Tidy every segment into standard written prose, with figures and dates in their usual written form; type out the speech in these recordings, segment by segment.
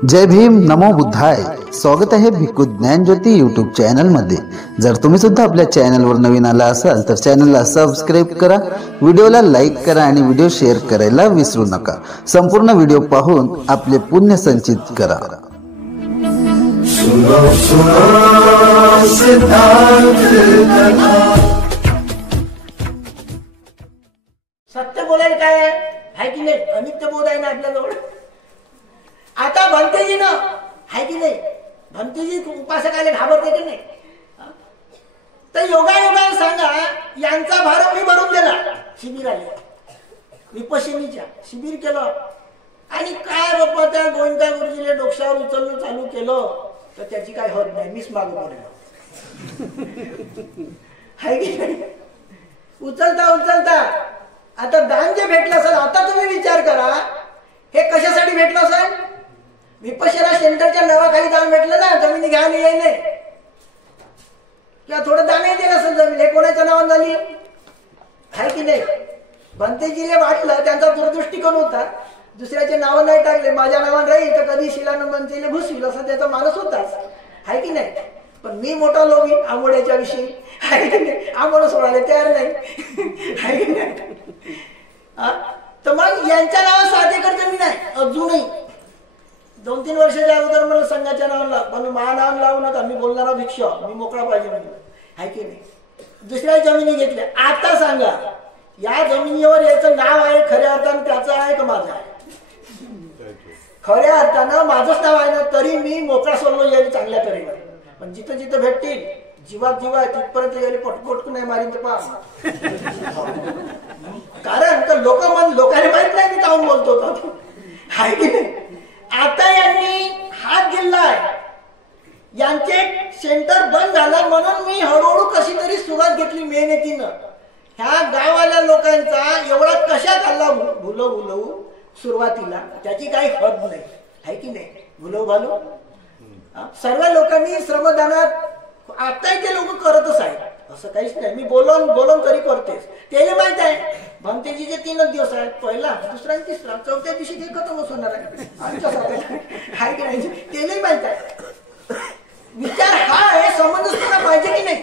जय भीम, नमो बुद्धाय. स्वागत आहे भिक्खू ज्ञानज्योती यूट्यूब चॅनल मध्ये. जर तुम्ही सुद्धा आपल्या चॅनलवर नवीन आला असाल तर चॅनलला सबस्क्राईब करा, व्हिडिओला लाईक करा आणि व्हिडिओ शेअर करायला विसरू नका. संपूर्ण व्हिडिओ पाहून आपले पुण्य संचित करा. सत्य बोलायला काय आहे की नाही? अनित्य बोध आहे ना आपल्याजवळ. आता भंतेजीनं आहे की नाही, भंतेजी उपासकाला घाबरते की नाही? तर योगायोगाने सांगा, यांचा भार मी भरून दिला. शिबिराला विपश्यनीच्या शिबिर केलं आणि काय बाप्पा त्या गोविंदा गुरुजीने डोक्यावर उचलणं चालू केलं तर त्याची काय होत नाही. मीच मागं पडलो आहे की नाही? उचलता उचलता आता दान जे भेटलं असेल, आता तुम्ही विचार करा हे कशासाठी भेटलं असेल? विपश्यना सेंटरच्या नावाखाली दान भेटलं ना, जमिनी घ्यायला यायले किंवा थोडं दानही दिलं असेल जमीन. हे कोणाच्या नावाने झाली आहे की नाही? भंतेजीला वाटलं त्यांचा दूरदृष्टिकोन होता, दुसऱ्याचे नाव नाही टाकले, माझ्या नावाने राहील तर कधी शिलानं भंतेजीला घुसविल असा त्याचा मानस होताच आहे की नाही? पण मी मोठा लोभी आंबोड्याच्या विषयी आहे की नाही? आंबोड सोडायला तयार नाही आहे की नाही? तर मग यांच्या नावात 7 एकर जमीन आहे अजूनही. 2-3 वर्षाच्या अगोदर मला संघाच्या नावाला, पण माझ्या नाव लावू नका, मी बोलणारा भिक्षा, मी मोकळा पाहिजे म्हणलं आहे की नाही? दुसऱ्या जमिनी घेतल्या. आता सांगा या जमिनीवर याचं नाव आहे खऱ्या अर्थानं त्याचं आहे का माझं आहे? खऱ्या अर्थानं माझंच नाव आहे ना, तरी मी मोकळा सोडलो येईल चांगल्या तऱ्हेने. पण जिथं जिथं भेटतील जीवात जीवा तिथपर्यंत गेले पटपट नाही मारीन तर पास. कारण तर लोकांनी माहित नाही मी काहून बोलतो आहे की नाही? आता यांनी हात दिलाय, यांचे सेंटर बंद झालं म्हणून मी हळूहळू कशी तरी सुरुवात घेतली मेहनतीनं. ह्या गावाल्या लोकांचा एवढा कशात आला भुलवू सुरुवातीला त्याची काही हद नाही आहे की नाही? भुलव भालू सर्व लोकांनी श्रमदानात आताही ते लोक करतच आहेत, असं काहीच नाही. मी बोलून तरी करतेच. त्याला माहित आहे भंतेजीचे 3च दिवस आहेत, पहिला दुसरा आणि तिसरा, चौथ्या दिवशी ते खतम होणार आहे की नाही? त्यालाही माहित आहे. विचार हा आहे, समंजसपणा पाहिजे की नाही?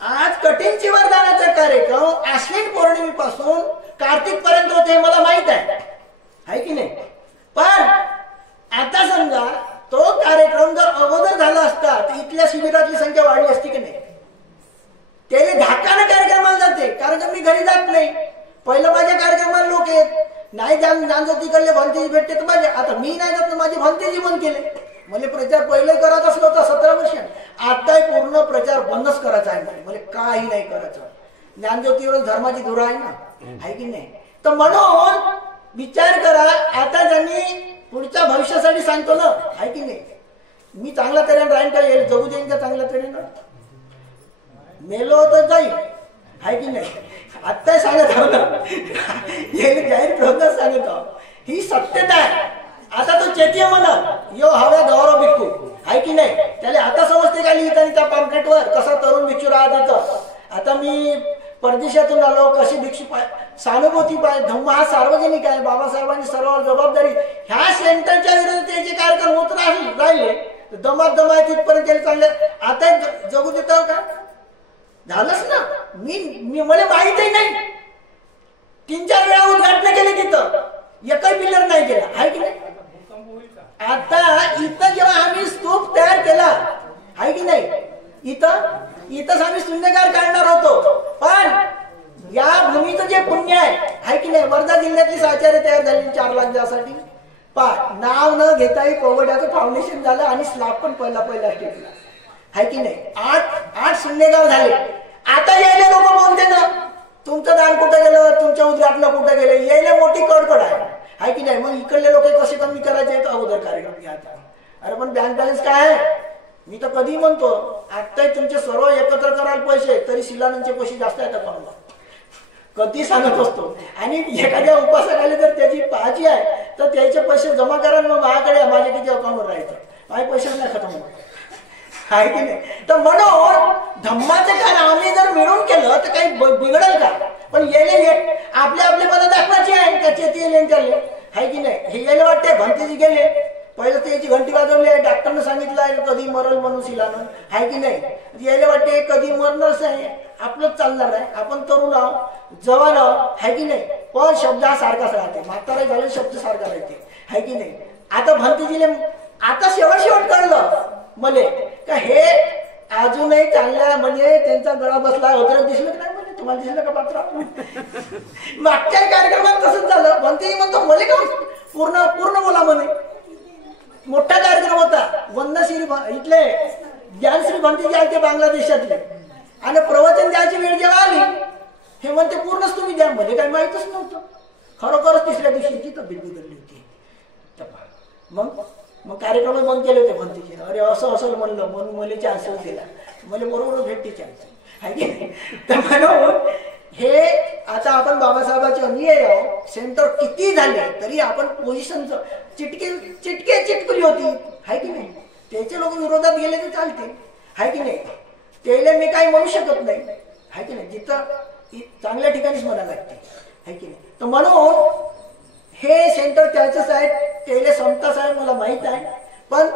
आज कठीण चिवरदानाचा कार्यक्रम आश्विन पौर्णिमेपासून कार्तिक पर्यंत होते मला माहित आहे की नाही? पण आता समजा तो कार्यक्रम जर अगोदर झाला असता तर इथल्या शिबिरातली संख्या वाढली असती की नाही? त्याला धाकाने कार्यक्रमाला जाते, कारण मी घरी जात नाही. पहिलं माझ्या कार्यक्रमाला लोक येत नाही, जानजोती कडले भंतेजी भेटते तर माझे. आता मी नाही जात, माझे भंतेजी बंद केले. मला प्रचार पहिले करत असलो होता 17 वर्ष, आता पूर्ण प्रचार बंदच करायचा आहे. मला काही नाही करायचं. ज्ञानज्योतीवर धर्माची धुरा आहे ना, आहे की नाही? तर म्हणून विचार करा, आता त्यांनी पुढच्या भविष्यासाठी सांगतो ना, आहे की नाही? मी चांगल्या तऱ्हेने राहीन का? येईल जगू देईन का चांगल्या तऱ्हेनं? मेलो तर जाईल आहे की नाही? आत्ता सांगत आहो ना, जाहीर प्रबंधात सांगत आहो, ही सत्यता आहे. आता तो चेतीय म्हणा यो हव्या गौरव भिक्खू आहे की नाही? त्याला आता समजते का लिहिताना त्या पॅम्पलेटवर कसा तरुण भिक्षू राहत येतं. आता मी परदेशातून आलो, कशी भिक्षू सहानुभूती पाहिजे. धम्म हा सार्वजनिक आहे, बाबासाहेबांनी सर्व जबाबदारी. ह्या सेंटरच्या विरुद्ध त्याचे कार्यक्रम होत राहिले दमात तिथपर्यंत गेले चांगले. आता जगू देतो का? झालंच ना. मी मला माहितही नाही. 3-4 वेळा उद्घाटन केले तिथं, एकही पिलर नाही केला आहे की नाही? आता इथं जेव्हा आम्ही स्तूप तयार केला आहे की नाही, इथंच आम्ही शून्यकार काढणार होतो. पण या भूमीचं जे पुण्य आहे की नाही, वर्धा जिल्ह्यातली आचार्य तयार झाली 4 लाख द्यासाठी. नाव न घेताही कोवड्याचं फाउंडेशन झालं आणि स्लॅब पण पहिला टेकला आहे की नाही? 8 शून्यगाव झाले. आता यायला लोक बोलते ना, तुमचं दान कुठं गेलं, तुमच्या उद्घाटन कुठं गेले, यायला मोठी कडकड आहे की नाही? मग इकडले लोक कसे कमी करायचे अगोदर कार्यक्रम घ्यायचा. अरे पण बँक बॅलन्स काय आहे? मी तर कधी म्हणतो, आता तुमचे सर्व एकत्र करायला पैसे तरी शिलानंचे पैसे जास्त आहेत का? कधी सांगत असतो. आणि एखाद्या उपासकाला जर त्याची पाहायची आहे तर त्याचे पैसे जमा करा, मग माझ्याकडे माझे किती अकाउंटवर राहायचं, माझे पैसे नाही खतम होत आहे की नाही? तर म्हणून धम्माचं काम आम्ही जर मिळून केलं तर काही बिघडेल का? पण येले आपले मला दाखवायचे आहे त्याचे ते आहे की नाही? हे गेले वाटते भंतेजी गेले पहिलं ते याची घंटी वाजवली आहे, डॉक्टरनं सांगितलं आहे कधी मरल म्हणून शिलानं, आहे की नाही? यायला वाटते कधी मरणच आहे, आपलंच चालणार आहे, आपण तरुण आहोत, जवान आहोत, आहे की नाही? पण शब्द हा सारखाच राहते, म्हातारा झाले शब्द सारखा राहते, आहे की नाही? आता भंतीजीले आता शेवट कळलं मले का हे अजूनही चांगल्या, म्हणजे त्यांचा गळा बसला होतं, दिसलं की नाही म्हणजे तुम्हाला दिसलं का पात्र? मागच्या कार्यक्रमात तसंच झालं. भंतीजी म्हणतो मले का पूर्ण बोला म्हणे. मोठा कार्यक्रम होता, वंदनश्री इथले ज्ञानश्री भंतीजी आले ते बांगलादेशातले, आणि प्रवचन द्यायची वेळ जेव्हा आली हे म्हणते पूर्णच तुम्ही द्या. मध्ये काही माहितच नव्हतं. खरोखरच तिसऱ्या दिवशीची तब्येत बिघडली होती. मग कार्यक्रम बंद केले होते भंतीजी. अरे असं म्हणलं म्हणून मला चान्स दिला, मला बरोबर भेटते चान्स, आहे की नाही? तर म्हणून हे आता आपण बाबासाहेबांचे अनुयायी आहोत. सेंटर किती झाले तरी आपण पोझिशनचं चिटकुली होती, आहे की नाही? त्याचे लोक विरोधात गेले तर चालते, आहे की नाही? त्याला मी काही म्हणू शकत नाही, आहे की नाही? जिथं चांगल्या ठिकाणीच म्हणायला लागते, आहे की नाही? तर म्हणून हे सेंटर त्याचंच आहे, त्याला समताच आहे, मला माहित आहे. पण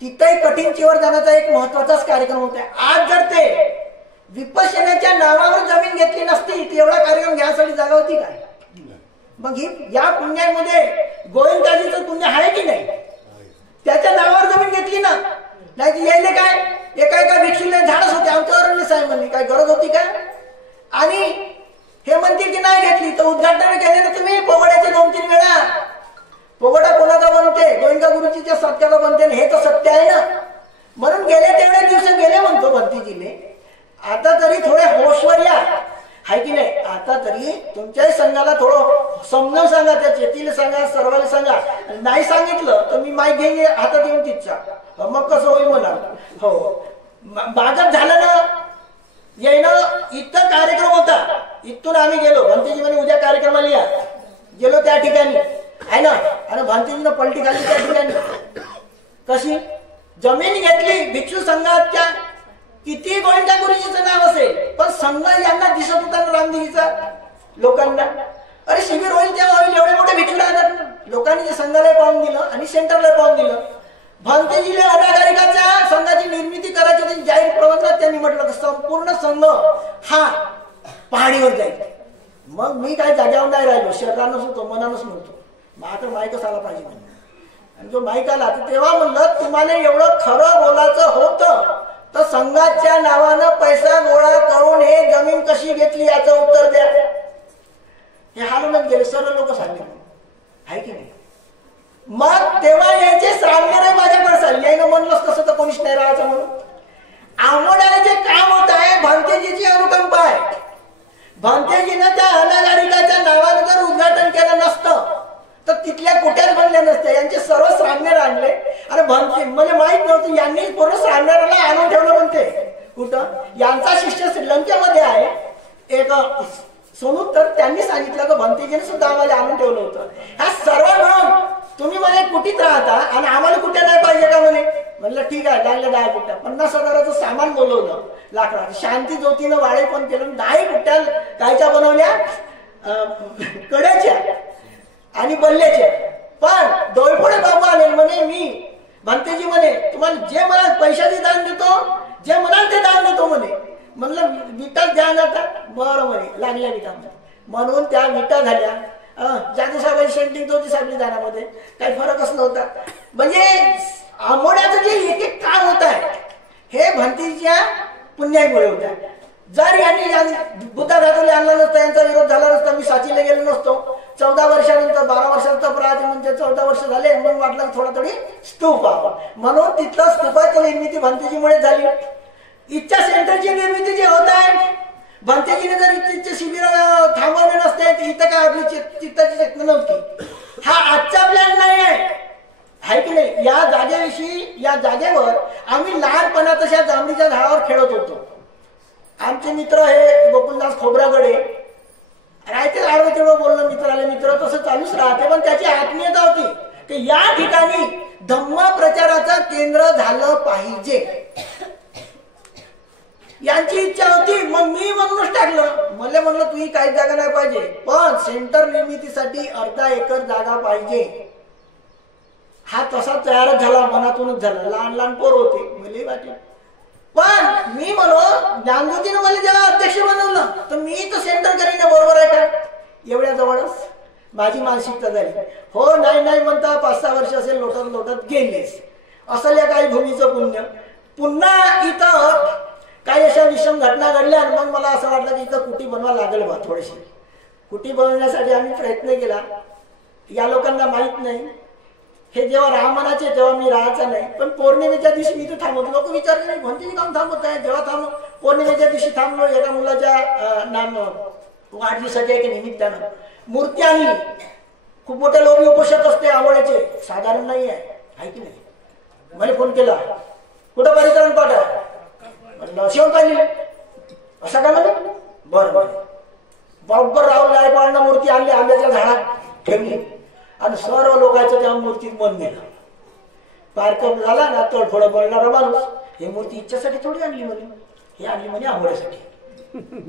तिथंही कठीण चिवर जाण्याचा एक महत्वाचाच कार्यक्रम होता. आज जर ते विपश्यनाच्या नावावर जमीन घेतली नसती तर एवढा कार्यक्रम घ्यायसाठी जागा होती काय? मग ही या पुण्यामध्ये गोविंदकाजीचं पुण्य आहे की नाही? त्याच्या नावावर जमीन घेतली ना, नाही यायले काय एका भिक्षूला झाडच होते, आमच्यावर साहेब म्हणली काय गरज होती काय? आणि हे म्हणतील की नाही घेतली तर उद्घाटन केले ना तुम्ही पोगड्याचे 2-3 वेळा. पोगडा कोणाचा बनते? गोविंदा गुरुजीच्या सत्याला बनते, हे तर सत्य आहे ना. म्हणून गेले तेवढे दिवस गेले म्हणतो भंतीजीने. आता तरी थोडे होशवर या, आहे की नाही? आता तरी तुमच्याही संघाला थोडं समजावून सांगा, त्या चेतीला सांगा, सर्वाला सांगा. नाही सांगितलं तर मी माईक घेईन हातात येऊन तिथचा, मग कसं होईल म्हणाल. हो माझं झालं ना, येणं इथं कार्यक्रम होता, इथून आम्ही गेलो. भंतीजी म्हणे उद्या कार्यक्रमाला या, गेलो त्या ठिकाणी, आहे ना? आणि भंतीजीनं पलटी खाल्ली त्या ठिकाणी. कशी जमीन घेतली भिक्षू संघाच्या, किती गोविंदा गुरुजीचं नाव असेल पण संघ यांना दिसत होता ना रामदेवीचा लोकांना. अरे शिबिर होईल तेव्हा होईल, एवढे मोठे भिक्षू राहतात ना. लोकांनी जे संघाला पाहून दिलं आणि सेंटरला पाहून दिलं. भंतेजीले अनागारिकाच्या संघाची निर्मिती करायची होती. जाहीर प्रवचनात त्यांनी म्हटलं संपूर्ण संघ हा पहाडीवर जाईल. मग मी काय जाग्यावर नाही राहिलो, शरीरानंच होतो, मनानच नव्हतो. मग आता माईकच आला पाहिजे म्हणून. आणि जो माईक आला तर तेव्हा म्हणलं तुम्हाला एवढं खरं बोलायचं होतं तर संघाच्या नावानं पैसा गोळा करून हे जमीन कशी घेतली याचं उत्तर द्या. हे हालूनच गेले सर्व लोक सांगले, आहे की नाही? मग तेव्हा यायचे श्रावणे माझ्याकडे चालले, यायनं म्हणलंच तसं तर कोणीच नाही राहायचं म्हणून. आंबोड्याला जे काम होत आहे भंतेजीची अनुकंपा आहे. भंतेजीनं त्या अनागारिकाच्या नावानं जर उद्घाटन केलं नसतं तर तिथल्या कुठ्याच बनल्या नसत्या. यांचे सर्व श्रावणे आणले आणि भंते मला माहित नव्हतं, यांनी पूर्ण श्रावण्याला आणून ठेवलं. म्हणते कुठं? यांचा शिष्य श्रीलंकेमध्ये आहे एक सोनू, तर त्यांनी सांगितलं की भंतेजीने सुद्धा आम्हाला आणून ठेवलं होतं. ह्या सर्व मिळून तुम्ही म्हणे कुठीत राहता आणि आम्हाला कुठे नाही पाहिजे का म्हणे. म्हणलं ठीक आहे, लागलं 10 कुट्ट्या. 50,000चं सामान बोलवलं लाकडाचं. शांती ज्योतीनं वाळे पण केलं. 10 कुट्ट्या कायच्या बनवल्या? कड्याच्या आणि बल्ल्याच्या. पण डोळपुडे बाबा आले म्हणे मी भंतेजी म्हणे तुम्हाला जे मला पैशाचे दान देतो, जे म्हणाल ते दान देतो म्हणे. म्हणलं विटाच द्या ना. आता बरं म्हणे, लागल्या विटा. म्हणून त्या विटा झाल्या. जादू साहेबांची सेंटिंग होती साहेबली दानामध्ये, काही फरकच नव्हता. म्हणजे आंबोड्याचं जे एक काम होत आहे हे भंतीच्या पुण्यामुळे होत आहे. जर यांनी बुद्धा घातले आणला नसता, यांचा विरोध झाला नसता, मी साचीला गेलो नसतो. 14 वर्षानंतर 12 वर्षांचा अपराध म्हणजे 14 वर्ष झाले. मग वाटलं थोडा तरी स्तूप म्हणून तिथलं स्तूपाची निर्मिती भंतेजीमुळे झाली. इच्छा सेंटरची निर्मिती जी होत आहे, भंतेजीने जर इच्छेचे शिबिर थांबवले नसते तर इथं काय आपली चित्ताची चेतना नव्हती. हा आजचा प्लॅन नाही आहे की नाही? या जागेविषयी, या जागेवर आम्ही लहानपणात तशा जांभळीच्या झाडावर खेळत होतो. आमचे मित्र हे गोकुलदास खोब्रागडे राहते. आडवं तेवढं बोलणं मित्राला मित्र तसं चालूच राहते. पण त्याची आत्मीयता होती की या ठिकाणी धम्म प्रचाराचं केंद्र झालं पाहिजे, यांची इच्छा होती. मग मी म्हणूनच टाकलं. मला म्हणलं तुही काही जागा नाही पाहिजे, पण सेंटर निर्मितीसाठी अर्धा एकर जागा पाहिजे. हा तसा तयारच झाला, मनातूनच झाला. लहान लहान पोर होते, मला वाटलं. पण मी म्हणू ज्ञानज्योतीनं मला जेव्हा अध्यक्ष बनवलं तर मी तर सेंटर करीन, बरोबर आहे का? एवढ्या जवळच माझी मानसिकता झाली. हो नाही नाही म्हणता 5-6 वर्ष असेल लोटत लोटत गेलेच. असल्या काही भूमीचं पुण्य. पुन्हा इथं काही अशा विषम घटना घडल्या आणि मग मला असं वाटलं की इथं कुटी बनवा लागेल बा. थोडीशी कुटी बनवण्यासाठी आम्ही प्रयत्न केला. या लोकांना माहित नाही, हे जेव्हा राहमानाचे तेव्हा मी राहायचा नाही. पण पौर्णिमेच्या दिवशी मी तर थांबवतो. लोक विचारले नाही म्हणते काम थांबवत आहे. जेव्हा पौर्णिमेच्या दिवशी थांबलो, एका मुलाच्या नाम वाढदिवसाच्या एका निमित्तानं मूर्ती आणली. खूप मोठे लोक उपोषक असते आवडायचे, साधारण नाही आहे की नाही. मला फोन केला, कुठं परिकरण पाठ आहे? म्हणलं शिवण पाहिली. असं का म्हणे? बरं बरं. बरोबर राहुल गायकवाडनं मूर्ती आणली, आंब्याच्या झाडात ठेवली आणि सर्व लोकांचं त्या मूर्तीत मन गेलं. पारकम झाला ना, तडफोड बोलणारा माणूस, ही मूर्ती इच्छासाठी थोडी आणली म्हणे, हे आणली म्हणे आवडासाठी.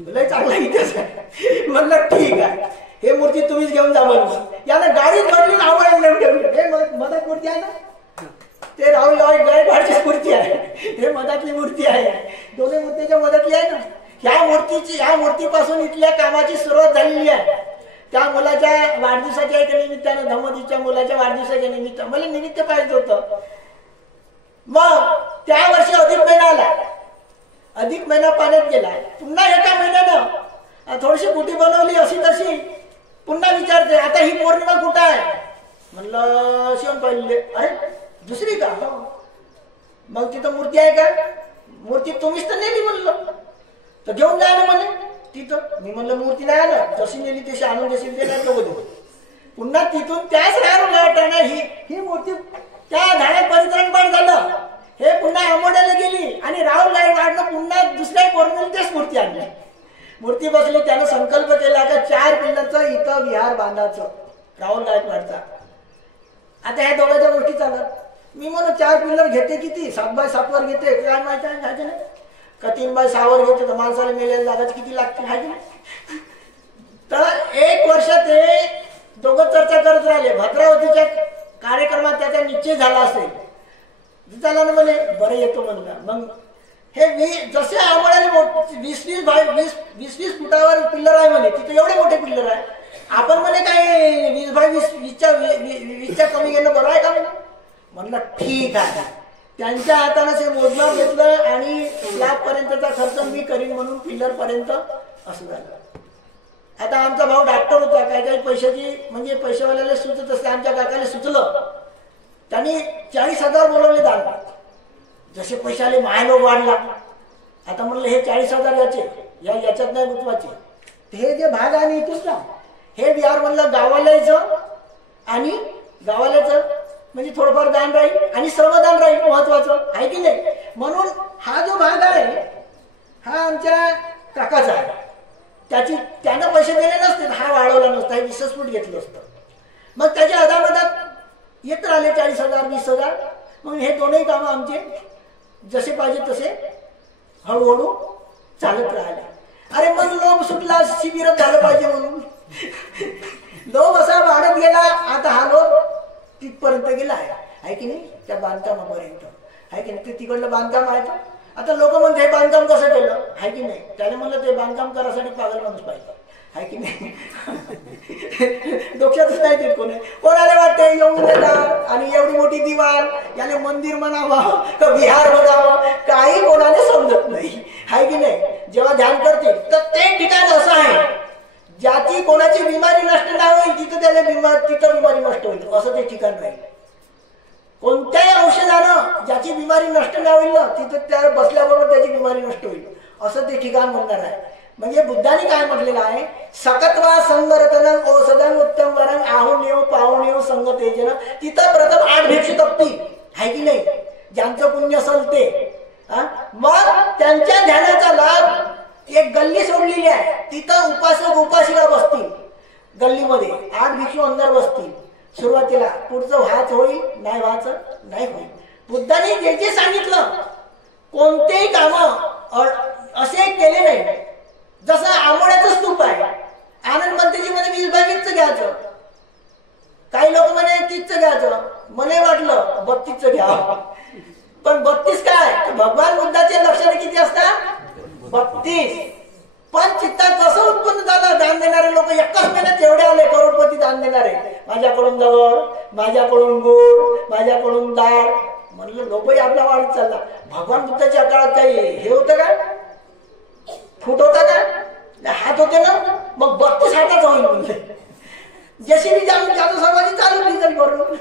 लय चांगला इतिहास आहे. म्हणलं ठीक आहे, हे मूर्ती तुम्हीच घेऊन जा म्हणून. यानं गाडीत भरली, आवड नेऊन ठेवली. हे मदत मूर्ती आहे ना, ते राहुल गायकवाडची मूर्ती आहे, हे मधातली मूर्ती आहे. दोन्ही मूर्तीच्या मधातली आहे ना. ह्या मूर्तीपासून इथल्या कामाची सुरुवात झालेली आहे. त्या मुलाच्या वाढदिवसाच्या एका निमित्तानं, धम्मदीच्या मुलाच्या वाढदिवसाच्या निमित्त मला निमित्त पाहिजे होतं. मग त्या वर्षी अधिक महिना आला, अधिक महिना पाण्यात गेला. पुन्हा एका महिन्यानं थोडीशी कुटी बनवली अशी तशी. पुन्हा विचारते, आता ही पौर्णिमा कुठं आहे? म्हणलं शिवण पाहिले. अरे दुसरी का? मग तिथं मूर्ती आहे का? मूर्ती तुम्हीच तर नेली म्हणलं, तर घेऊन जा ना म्हणे तिथं. मी म्हणलं मूर्ती नाही ना, जशी नेली तशी आणून देशील ते नाही बघू. पुन्हा तिथून त्याच राहणार ही मूर्ती त्या झाडात परिकरण पाठ झालं. हे पुन्हा आंबोड्याला गेली आणि राहुल गायकवाडनं पुन्हा दुसऱ्या पौर्णिमेला तेच मूर्ती आणली. मूर्ती बसली. त्यानं संकल्प केला का 4 पिल्लरचं इथं विहार बांधायचं राहुल गायकवाडचा. आता ह्या दोघांच्या गोष्टी चालत. मी म्हणून 4 पिल्लर घेते किती? 7x7 वर घेते काय माहिती आहे घ्यायचे नाही का? 3x6 वर घेते तर माणसाला मेलेल्या जागाची किती लागते आहे की नाही? तर 1 वर्ष ते दोघं चर्चा करत राहिले. भद्रावतीच्या कार्यक्रमात त्याचा निश्चय झाला असेल. झाला ना म्हणे, बरं येतो म्हणला. मग हे जसे आवडायला 20-20 फुटावर पिल्लर आहे म्हणे, तिथे एवढे मोठे पिल्लर आहे. आपण म्हणे काय 20x20च्या कमी गेलं बरं आहे का? म्हणलं ठीक आहे. त्यांच्या हाताने ते मोजमाप घेतलं आणि स्लॅब पर्यंतचा खर्च मी करीन म्हणून पिल्लर पर्यंत असं झालं. आता आमचा भाऊ डॉक्टर होता, काही पैशाची म्हणजे पैशावाल्याला सुचत असते. आमच्या काकाला सुचलं, त्यांनी 40,000 बोलवले दान. जसे पैशाले मायलो वाढला. आता म्हणलं हे 40,000 याच्यात नाही गुंतवायचे. हे जे भाग आहे इथून ना, हे विहार म्हणलं गावाला यायचं आणि गावाला यायचं म्हणजे थोडंफार दान राहील आणि सर्वदान राहील, महत्वाचं आहे की नाही. म्हणून हा जो भाग आहे हा आमच्या काकाचा आहे. त्यानं पैसे दिले नसते, हा वाढवला नसता, 20 फूट घेतलं असतं. मग त्याच्या अदामधात येत राहिले 40,000 20,000. मग हे दोनही कामं आमचे जसे पाहिजे तसे हळूहळू चालत राहिले. अरे मग लोभ सुटला, शिबिर झालं पाहिजे म्हणून लोभ असा वाढत गेला. आता हा लोभ तिथपर्यंत गेला आहे की नाही, त्या बांधकामापर्यंत आहे की नाही. ते तिकडलं बांधकाम आहे. आता लोक म्हणते हे बांधकाम कसं केलं आहे की नाही. त्याने म्हणलं ते बांधकाम करायसाठी पागल माणूस पाहिजे आहे की नाही. डोक्यातच नाही ते कोणाला वाटते येऊन येतात आणि एवढी मोठी दिवार याने मंदिर म्हणावं का विहार म्हणावं, काही कोणाला समजत नाही आहे की नाही. जेव्हा ध्यान करते तर ते ठिकाण असं आहे ज्याची कोणाची बिमारी नष्ट नाही होईल तिथं त्याला तिथं बिमारी नष्ट होईल असं ते ठिकाण राहील. कोणत्याही औषधानं ज्याची बिमारी नष्ट नाही होईल ना तिथं त्या बसल्याबरोबर त्याची बिमारी नष्ट होईल असं ते ठिकाण म्हणणार आहे. म्हणजे बुद्धाने काय म्हटलेलं आहे, सकत्वा संगरतनं औषधं उत्तम वरं आहुनेव पाहुनेव संग तेजन. तिथं प्रथम 8 भिक्षू तप्ती आहे की नाही, ज्यांचं पुण्य असेल ते. मग त्यांच्या ध्यानाचा लाभ एक गल्ली सोडलेली आहे, तिथं उपासक उपासिका बसतील गल्लीमध्ये. 8 भिक्षू अंदर बसतील सुरुवातीला. पुढचं व्हायच होईल नाही व्हायचं नाही होईल. बुद्धाने जे जे सांगितलं कोणतेही काम असे केले नाही. जसं आंबोड्याचं स्तूप आहे, आनंद मंतेजी मध्ये 20/20च घ्यायचं, काही लोक म्हणे 30च घ्यायचं. मला वाटलं 32चं घ्यावं, पण 32 काय, भगवान बुद्धाचे लक्षणे किती असतात 32. पण चित्तात जसं उत्पन्न झालं, दान देणारे लोक एकाच महिन्यात एवढे आले, करोडपती दान देणारे. माझ्याकडून दगड, माझ्याकडून गुळ, माझ्याकडून डाळ. म्हणलं लोकही आपला वाढत चालला. भगवान बुद्धाच्या काळात काही हे होतं का, फूट होता का, हात होते ना, मग 32 हाताच होईल म्हणले. जशी बी जादू समाधी चालू डिझेल करून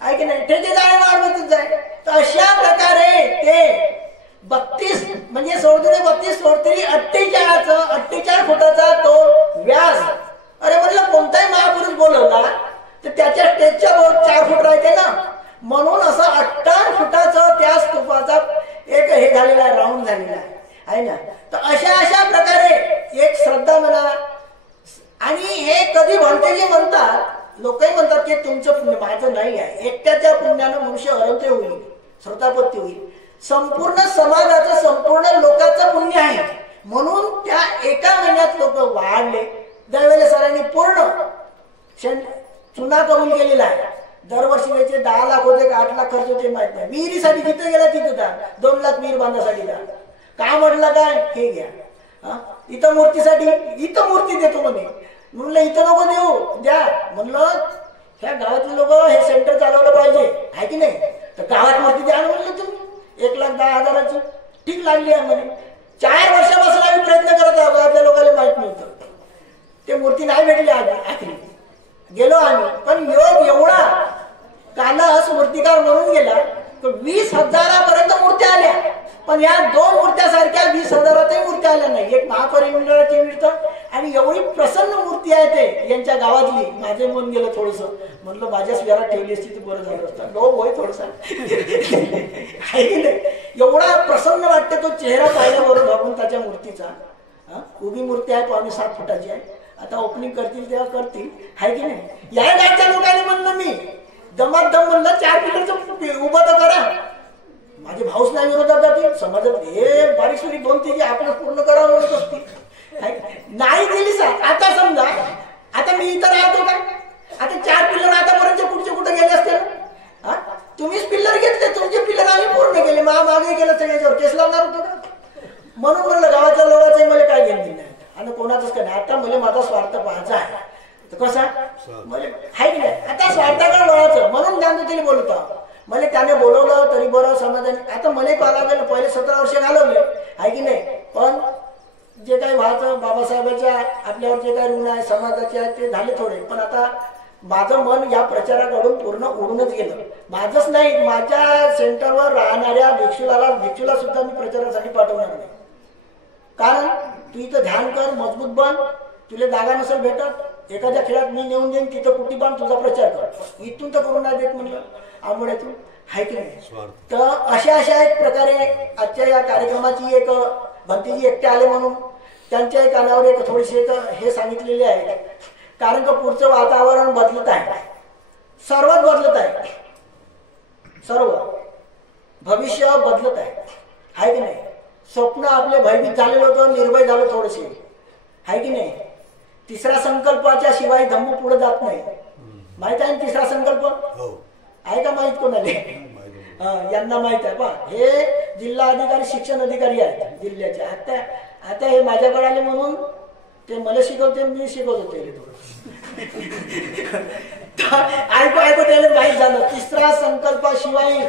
आहे की नाही, ठेके जाणे वाढवतच जाय. तर अशा प्रकारे ते 32 म्हणजे सोडतरी 32 सोडतरी 48 फुटाचा तो व्यास. अरे म्हटलं कोणताही महापुरुष बोलवला तर त्याच्या स्टेजच्या वर 4 फूट राहते ना, म्हणून असं 58 फुटाचं त्या स्तूपाचा एक हे झालेला आहे, राऊंड झालेला आहे ना. तर अशा प्रकारे एक श्रद्धा म्हणा. आणि हे कधी भंतेजी म्हणतात, लोकही म्हणतात की तुमचं पुण्य, माझं नाही आहे. एकट्याच्या पुण्यानं मनुष्य अरंते होईल, श्रोतापत्ती होईल. संपूर्ण समाजाचं, संपूर्ण लोकांचं पुण्य आहे. म्हणून त्या एका महिन्यात लोक वाढले. त्यावेळेला सरांनी पूर्ण चुना कबूल केलेला आहे. दरवर्षी त्याचे 10 लाख होते का 8 लाख खर्च होते माहित नाही. विहिरीसाठी जिथे गेला तिथे द्या, 2 लाख विहीर बांधासाठी द्या. काय म्हटलं, काय हे घ्या, इथं मूर्तीसाठी इथं मूर्ती देतो म्हणे. म्हणलं इथं नको देऊ, द्या. म्हणलं ह्या गावातले लोक हे सेंटर चालवलं पाहिजे, आहे की नाही. तर गावात मूर्ती द्या म्हणलं तुम्ही 1,10,000ची. ठीक लागली आहे म्हणे. 4 वर्षापासून आम्ही प्रयत्न करत आहोत, गावातल्या लोकांना माहित नव्हतं. ते मूर्ती नाही भेटली. आखरी गेलो आम्ही, पण योग एवढा कालच मूर्तिकार म्हणून गेला तर 20,000पर्यंत मूर्त्या आल्या. पण या 2 मूर्त्यासारख्या 20,000 मूर्त्या आल्या नाही. एक महापरिमंडळाची मिळत आणि एवढी प्रसन्न मूर्ती आहे ते यांच्या गावातली. माझे मन गेलं थोडस. म्हणलं माझ्या स्वीकारात ठेवली असती तर बरं झालं असतं. लो होय थोडसा आहे की नाही. एवढा प्रसन्न वाटते तो चेहरा पाहिल्याबरोबर भगवंताच्या मूर्तीचा. उभी मूर्ती आहे, 5.7 फुटाची आहे. आता ओपनिंग करतील तेव्हा करतील, आहे की नाही. या गावच्या लोकांनी म्हणलं मी दमात दम म्हणलं 4 फुटाचं उभं तर करा. माझे भाऊच नाही विरोधात जातील. समाजात हे बारीक सुरी 2-3 आपल्याला पूर्ण करावं म्हणत असतील. नाही दिली साथ. आता समजा आता मी इथं राहतो का, आता 4 पिल्लर आतापर्यंत कुठचे कुठे गेले असते. तुम्हीच पिल्लर घेतले, तुमचे पिल्लर आम्ही पूर्ण केले. मागे गेलं सगळ्याच्यावर केस लावणार होतो का. म्हणून म्हणलं गावाच्या लोकांचंही मला काय घेणं नाही आणि कोणाचंच काय नाही. आता मला माझा स्वार्थ पाहायचा आहे. तर कसा मला आहे की नाही. आता स्वार्थाकडे वळायचं म्हणून ज्ञानज्योतीला बोलत आहोत. मला त्याने बोलवलं तरी बरं समाजाने. आता मला पाहायला गेलं, पहिले 17 वर्ष घालवले, आहे की नाही. पण जे काही व्हायचं बाबासाहेबांच्या आपल्यावर जे काही ऋण आहे समाजाचे आहे ते झाले थोडे. पण आता माझं मन या प्रचाराकडून पूर्ण उडूनच गेलं. माझंच नाही, माझ्या सेंटरवर राहणाऱ्या भिक्षूला सुद्धा मी प्रचारासाठी पाठवणार नाही. कारण तू इथं ध्यान कर, मजबूत बन. तुला जागा नसेल भेटत, एखाद्या खेळात मी नेऊन देईन, तिथं कुठे पण तुझा प्रचार कर. इथून तर करून नाही देत म्हणलं आंबोड्यातून, आहे की नाही. तर अशा एक प्रकारे आजच्या या कार्यक्रमाची एक भंतीजी एकटे आले म्हणून त्यांच्या कानावर एक थोडीशी हे सांगितलेले आहे. कारण का पुढचं वातावरण बदलत आहे, सर्वच बदलत आहे. सर्व भविष्य बदलत आहे की नाही. स्वप्न आपले भयभीत झालेलं होतं, निर्भय झालं थोडेसे, आहे की नाही. 3रा संकल्पाच्या शिवाय धम्म पुढे जात नाही. माहित आहे ना 3रा संकल्प आहे का माहित कोणाले. यांना माहित आहे. पहा हे जिल्हा अधिकारी शिक्षण अधिकारी आहेत जिल्ह्याचे. आता हे माझ्याकडे आले म्हणून ते मला शिकवते, मी शिकवतो ते ऐकू त्याला माहित झालं. 3रा संकल्पाशिवाय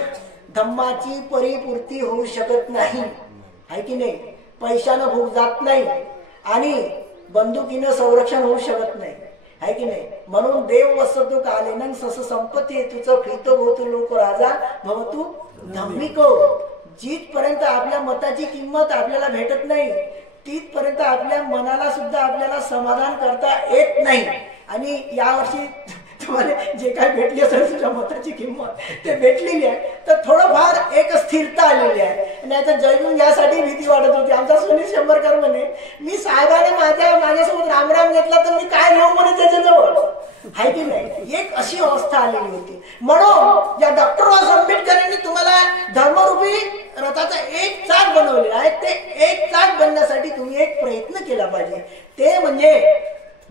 धम्माची परिपूर्ती होऊ शकत नाही, आहे की नाही. पैशानं भूक जात नाही आणि बंदुकीनं संरक्षण होऊ शकत नाही, आहे की नाही. म्हणून देव वसतु कालेनं सस संपत्ती तुझं प्रीत भवतु लोक राजा भवतु धम्मिको. जिथपर्यंत आपल्या मताची किंमत आपल्याला भेटत नाही तिथपर्यंत आपल्या मनाला सुद्धा आपल्याला समाधान करता येत नाही. आणि यावर्षी तुम्हाला जे काय भेटली असेल तुझ्या मताची किंमत ते भेटलेली आहे. तर थोडंफार एक स्थिरता आलेली आहे. नाही तर जैन यासाठी भीती वाटत होती. आमचा सुनील शंभरकर म्हणे मी साहेबाने माझ्यासोबत रामराम घेतला तर मी काय घेऊ म्हणे त्याच्याजवळ, आहे की नाही. एक अशी अवस्था आलेली होती. म्हणून या डॉक्टर बाबासाहेब आंबेडकरांनी तुम्हाला धर्मरूपी रथाचा एक चाक बनवलेला आहे. ते एक चाक बनण्यासाठी तुम्ही एक प्रयत्न केला पाहिजे. ते म्हणजे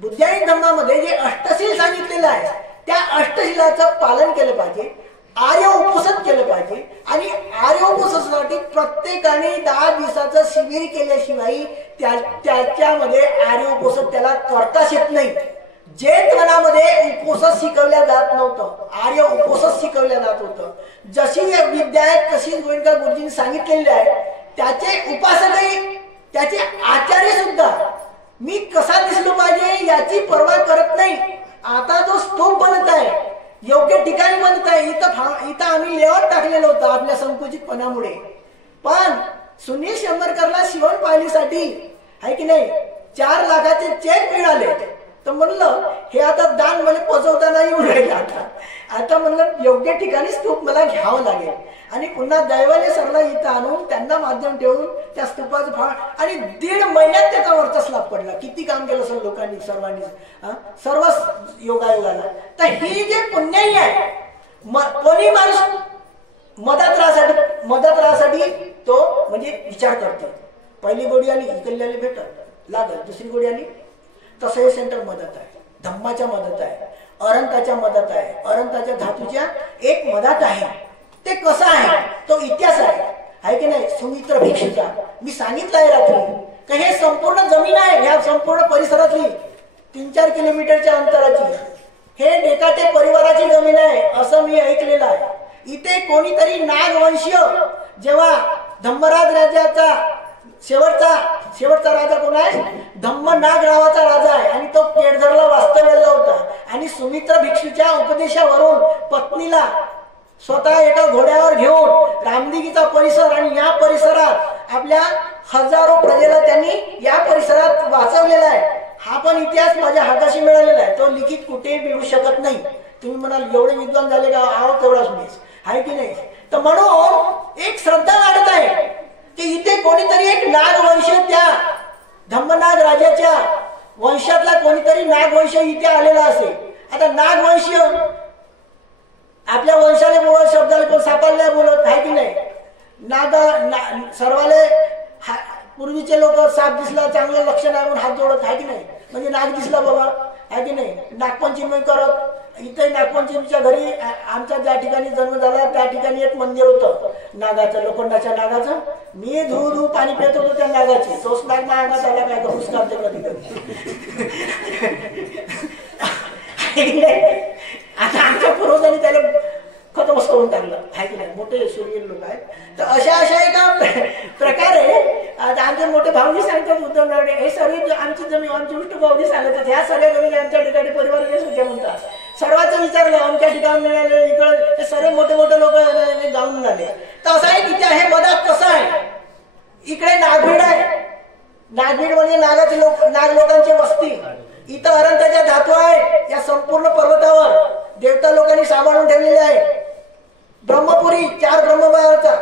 बुद्धायन धर्मामध्ये जे अष्टशील सांगितलेलं आहे त्या अष्टशिलाचं पालन केलं पाहिजे. आर्य उपोषण केलं पाहिजे आणि आर्य उपोषणासाठी प्रत्येकाने 10 दिवसाचं शिबिर केल्याशिवाय त्याच्यामध्ये आर्य उपोषण त्याला करताच येत नाही. जे मनामध्ये उपोषण शिकवल्या जात नव्हतं, आर्य उपोषण शिकवल्या जात होतं. जशी विद्या आहे तशीच गोविंदका गुरुजींनी सांगितलेली आहे. त्याचे उपासकही त्याचे आचार्य सुद्धा मी कसा दिसलो पाहिजे याची पर्वा करत नाही. आता जो स्तूप बनत आहे योग्य ठिकाणी बनत आहे, इथं आम्ही लेआउट टाकलेलं होतं आपल्या संकुचितपणामुळे. पण सुनील शंभरकरला शिवण पाहिलीसाठी आहे की नाही 4 लाखाचे चेक मिळाले. तर म्हणलं हे आता दान मला पोचवता येऊन राहिलं. आता म्हणलं योग्य ठिकाणी स्तूप मला घ्यावं लागेल आणि पुन्हा दैवाने सरला इथं आणून त्यांना माध्यम ठेवून त्या स्तूपाचं फाळ आणि 1.5 महिन्यात त्याचा वरचा स्लॅब पडला. किती काम केलं सर लोकांनी सर्वांनी सर्वच योगायोगाला. तर ही जे पुण्याई आहे कोणी माणूस मदत राहण्यासाठी तो म्हणजे विचार करतो. पहिली गोडी आली इकडल्याला भेटत लागल, दुसरी गोडी आली तसं हे सेंटर मदत आहे, धम्माच्या मदत आहे, अरंताच्या मदत आहे, अरंताच्या धातूच्या एक मदत आहे. ते कसं आहे तो इतिहास आहे की नाही. सुमित्र भिक्षूचा मी सांगितलं आहे रात्री की हे संपूर्ण जमीन आहे ह्या संपूर्ण परिसरातली 3-4 किलोमीटरच्या अंतराची हे डेकाटे परिवाराची जमीन आहे असं मी ऐकलेलं आहे. इथे कोणीतरी नागवंशीय जेव्हा धम्मराज राजाचा शेवटचा राजा कोण आहे धम्म नाग नावाचा राजा आहे आणि तो केळझरला वास्तव्याला होता आणि सुमित्र भिक्षूच्या उपदेशावरून पत्नीला स्वतः एका घोड्यावर घेऊन रामदिगीचा परिसर आणि या परिसरात आपल्या हजारो प्रजेला त्यांनी या परिसरात वाचवलेला आहे. हा पण इतिहास माझ्या हाताशी मिळालेला आहे. तो लिखित कुठेही मिळू शकत नाही. तुम्ही म्हणाल एवढे विद्वान झाले का आहो तेवढाच मीच आहे की नाही. तर म्हणून एक श्रद्धा वाढत आहे की इथे कोणीतरी एक नागवंश त्या धम्मनाग राजाच्या वंशातला कोणीतरी नागवंश इथे आलेला असेल. आता नागवंश आपल्या वंशाला बोलत शब्दाला पण सापडल्या बोलत आहे की नाही. सर्वाले पूर्वीचे लोक साप दिसला चांगलं लक्ष लागून हात जोडत आहे की नाही. म्हणजे नाग दिसला बाबा आहे की नाही. नागपंचमी करत इथे नागपंचमीच्या घरी आमचा ज्या ठिकाणी जन्म झाला त्या ठिकाणी एक मंदिर होतं नागाचं, लोखंडाच्या नागाचं. मी धू पाणी पित होतो त्या नागाची. तोच नाग नागात आला काय का हुसकाल कधी आता आमच्या पूर्वजांनी त्याला खतमच करून टाकलं आहे की नाही. मोठे सूर्य लोक आहेत. तर अशा एका प्रकारे आता आमचे मोठे भाऊजी सांगतात उद्धव नावडे हे सर्व आमची जमीन आमची उष्ट भाऊजी सांगतात ह्या सगळ्या जमीन आमच्या ठिकाणी परिवार येस होत्या म्हणतात. सर्वांचं विचारलं आमच्या ठिकाण मिळाले इकडं ते सर्व मोठे लोक जाऊन आले. तर असं आहे तिथे हे मदत कसं आहे. इकडे नागभीड आहे. नागभीड म्हणजे नाग लोकांची वस्ती. इथं अरंताच्या धातू आहे या संपूर्ण पर्वतावर देवता लोकांनी सांभाळून ठेवलेले आहे. ब्रह्मपुरी 4 ब्रह्मबाळाचा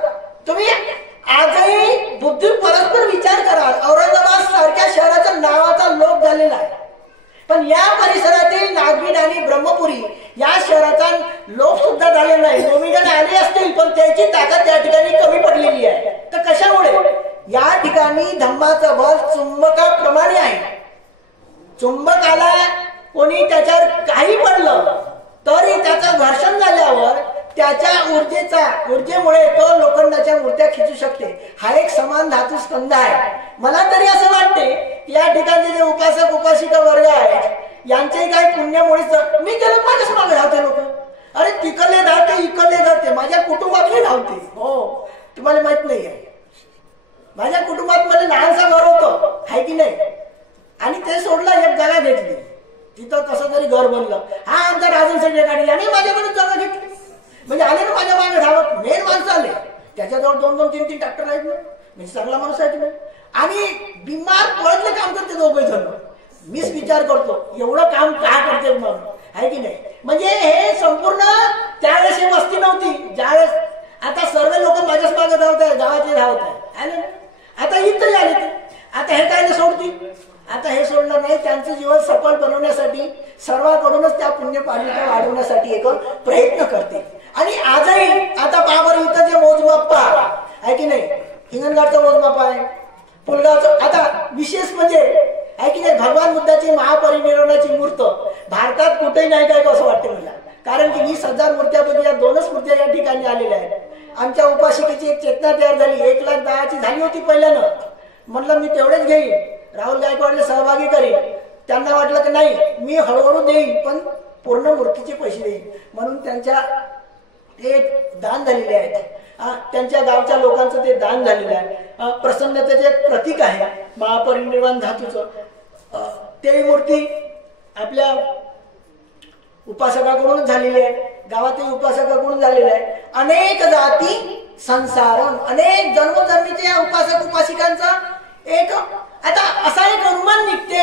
तुम्ही आजही बुद्धी परस्पर विचार कराल. औरंगाबाद सारख्या शहराचा नावाचा लोप झालेला आहे पण या परिसरातील नागभीड आणि ब्रह्मपुरी या शहराचा लोप सुद्धा झालेला नाही. नोमिनल आले असतील पण त्याची ताकद त्या ठिकाणी कमी पडलेली आहे. तर कशामुळे या ठिकाणी धम्माचं बल चुंबकाप्रमाणे आहे. चुंबकाला कोणी त्याच्यावर काही पडलं तरी त्याचं घर्षण झाल्यावर त्याच्या ऊर्जेमुळे तो लोखंडाच्या मूर्त्या खिचू शकते. हा एक समान धातू स्कंद आहे. मला तरी असं वाटते या ठिकाणी जे उपासक उपासिका वर्ग आहे यांचे काही पुण्यामुळेच मी केलं माझ्याच मागे धावते लोक. अरे तिकडले धावते इकडले धावते माझ्या कुटुंबातले धावते. हो तुम्हाला माहित नाही आहे माझ्या कुटुंबात मला लहानसा घर होतं आहे की नाही आणि ते सोडलं एक जागा घेतली तिथं कसं तरी घर बनलं. हा आमचा राजन सेठ गाडी आणि माझ्याकडे जागा घेतली म्हणजे आले ना माझ्या मागे धावत. मेन माणसं आले त्याच्याजवळ 2-2, 3-3 ट्रॅक्टर आहेत ना म्हणजे चांगला माणूस आहे तुम्ही आणि बिमार पडले काम करते 2 जण. मीच विचार करतो एवढं काम का करते म्हणून आहे की नाही. म्हणजे हे संपूर्ण त्यावेळेस ही वस्ती नव्हती. ज्यावेळेस आता सर्व लोक माझ्याच मागे धावत आहे गावातले धावत आहे. आता इथं आले ते आता हे काय सोडतील. आता हे सोडणार नाही. त्यांचं जीवन सफल बनवण्यासाठी सर्वांकडूनच त्या पुण्यपालिका वाढवण्यासाठी एक प्रयत्न करते. आणि आजही आता पावर इथं जे मोजमाप आहे की नाही हिंगणघाटचं मोजमाप आहे पुलगावचं. आता विशेष म्हणजे आहे की नाही भगवान बुद्धाची महापरिनिर्वाणाची मूर्त भारतात कुठेही नाही काय असं वाटतं मला. कारण की 20,000 मूर्त्यापैकी या दोनच मूर्त्या या ठिकाणी आलेल्या आहेत. आमच्या उपासिकेची एक चेतना तयार झाली, 1,10,000ची झाली होती पहिल्यानं. म्हणलं मी तेवढेच घेईन, राहुल गायकवाडला सहभागी करेन. त्यांना वाटलं की नाही, मी हळूहळू देईन पण पूर्ण मूर्तीचे पैसे देईन. म्हणून त्यांच्या एक दान झालेले आहेत. त्यांच्या गावच्या लोकांचं ते दान झालेलं आहे. प्रसन्नतेचे एक प्रतीक आहे महापरिनिर्वाण धातूचं. ते मूर्ती आपल्या उपासकाकडून झालेली आहे, गावातील उपासकाकडून झालेली आहे. अनेक जाती संसारम, अनेक जन्मोजन्मीचे या उपासक उपासिकांचा एक आता असा एक अनुमान निघते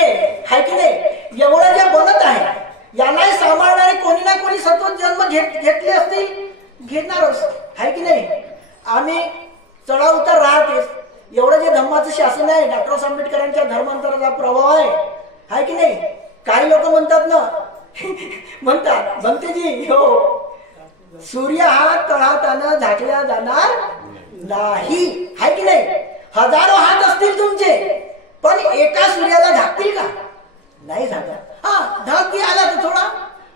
हाय की नाही. एवढं जे बनत आहे यालाही सांभाळणारे कोणी ना कोणी सतत जन्म घेतले असतील, घेणारच हाय की नाही. आम्ही चढाव उतार राहतेच. एवढं जे धम्माचं शासन आहे, डॉक्टर आंबेडकरांच्या धर्मांतराचा प्रभाव आहे हाय की नाही. काही लोक म्हणतात ना, म्हणतात भंतेजी हो, सूर्य हा तळहातानं झाकला जाणार नाही हाय की नाही. हजारो हात असतील तुमचे, पण एका सूर्याला झाकतील का? नाही झाकत. ढग की आला तर थोडा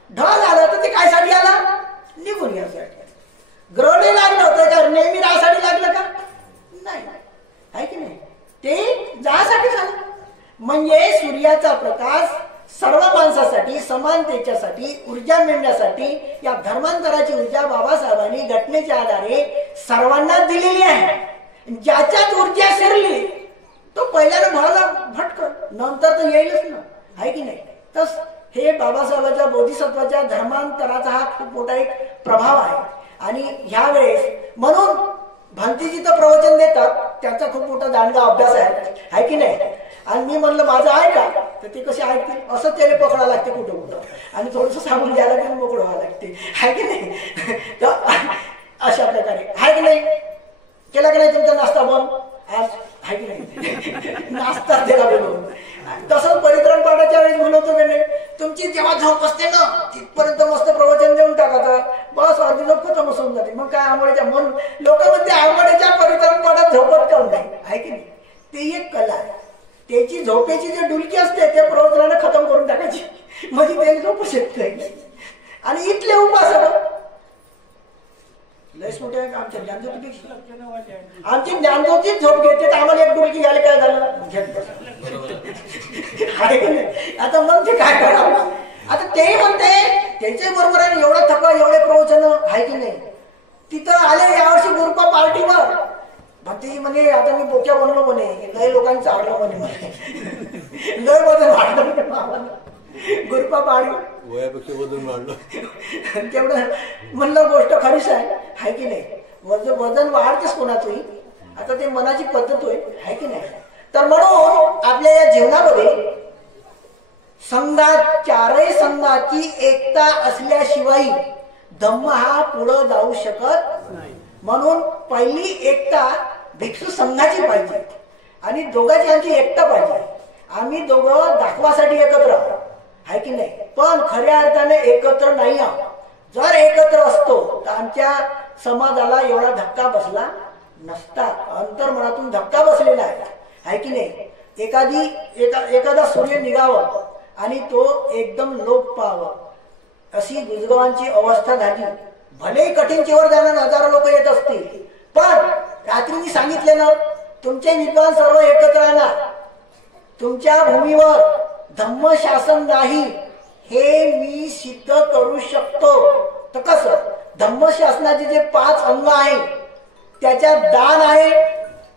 ढग आला तर ते काय साठी आला? निघून घ्यासाठी. ग्रहणे लागलं होतं का? नेहमी राहासाठी लागलं का? नाही आहे की नाही. ते जासाठी झालं. म्हणजे सूर्याचा प्रकाश सर्व माणसासाठी, समानतेच्यासाठी, ऊर्जा मिळण्यासाठी या धर्मांतराची ऊर्जा बाबासाहेबांनी घटनेच्या आधारे सर्वांना दिलेली आहे. ज्याच्यात ऊर्जा शिरली तो पहिल्यानं भावाला भटकन, नंतर तर येईलच ना आहे की नाही. तस हे बाबासाहेबांच्या बोधिसत्वाच्या धर्मांतराचा हा खूप मोठा एक प्रभाव आहे. आणि ह्या वेळेस म्हणून भांतीजी तर प्रवचन देतात, त्याचा खूप मोठा दांडगा अभ्यास आहे की नाही. आणि मी म्हणलं माझं आहे का, तर ते कसे ऐकतील, असं त्याला पकडा लागते कुठं कुठं आणि थोडंसं सांगून द्यायला की मोकळं व्हावं लागते आहे की नाही. तर अशा प्रकारे आहे की नाही. केला की नाही तुमचा नाश्ता बंद आज आहे की नाही. नाश्ता दिला बोलवून. तसंच परित्रण पाठाच्या वेळेस बोलवतो की नाही, तुमची जेव्हा झोप असते ना तिथपर्यंत मस्त प्रवचन देऊन टाकायचं, बस अर्धी झोप खतम होऊन जाते. मग काय आंबोळीच्या मन लोक म्हणते आंबोळीच्या परित्रण पाठात झोपत काऊन नाही आहे की नाही. ते एक कला आहे. त्याची झोपेची जी डुलकी असते ते प्रवचनाने खतम करून टाकायची, म्हणजे त्याची झोपू शकते. आणि इथले उपासक लयच मोठे आमच्या ज्ञानज्योतीपेक्षा, आमची ज्ञानज्योतीच झोप घेते तर आम्हाला एक डुलकी घ्यायला काय झालं. आता मग ते काय करावं. आता ते म्हणते त्याच्या बरोबर आहे, एवढा थकवा एवढे प्रवचन आहे की नाही. तिथं आले यावर्षी गुरुपा पार्टीवर, भक्तीजी म्हणे आता मी बोक्या बनलो म्हणे, लय लोकांचं आवडलं म्हणे, लय वजन वाढलं गुरुपा पार्टी वयापेक्षा वजन वाढलं. तेवढं म्हणलं गोष्ट खरीच आहे की नाही. वजन वाढतेच कोणाचंही, आता ते मनाची पद्धत होय आहे की नाही. तर म्हणून आपल्या या जीवनामध्ये संघात चारही संघाची एकता असल्याशिवाय धम्म हा पुढं जाऊ शकत नाही. म्हणून पहिली एकता भिक्षू संघाची पाहिजे आणि दोघांची आमची एकता पाहिजे. आम्ही दोघं दाखवासाठी एकत्र आहोत आहे की नाही, पण खऱ्या अर्थाने एकत्र नाही आहोत. जर एकत्र असतो तर आमच्या समाजाला एवढा धक्का बसला नसता. अंतर्मनातून धक्का बसलेला आहे की नाही. एखादा सूर्य निघावं आणि तो एकदम लोप पाहावं अशी गुजगावांची अवस्था झाली. भलेही कठीण चेवर जाणार हजारो लोक येत असतील, पण रात्री मी सांगितले ना, तुमचे विद्वान सर्व एकत्र राहणार. तुमच्या भूमीवर धम्म शासन नाही हे मी सिद्ध करू शकतो. तर कसं, धम्म शासनाचे जे 5 अंग आहे त्याच्यात दान आहे,